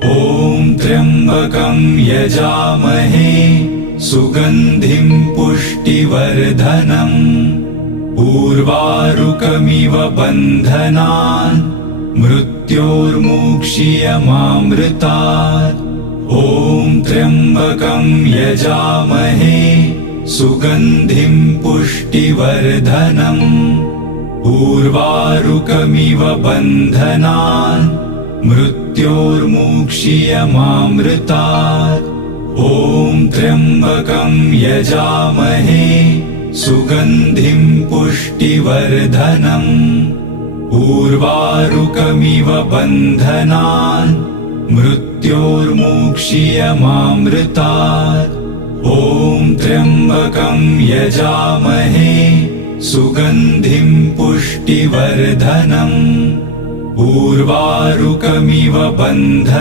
ॐ त्र्यम्बकं यजामहे सुगन्धिं पुष्टिवर्धनम् उर्वारुकमिव बन्धनान् मृत्योर्मुक्षीयमामृतात्। ॐ त्र्यम्बकं यजामहे सुगन्धिं पुष्टिवर्धनम् उर्वारुकमिव बन्धनान् मृत्योर्मुक्षीयमामृतात्। ॐ त्र्यम्बकं यजामहे सुगन्धिं पुष्टिवर्धनम् उर्वारुकमिव बन्धनान् मृत्योर्मुक्षीयमामृतात्। ॐ त्र्यम्बकं यजामहे सुगन्धिं पुष्टिवर्धनम् उर्वारुकमिव बन्धनान्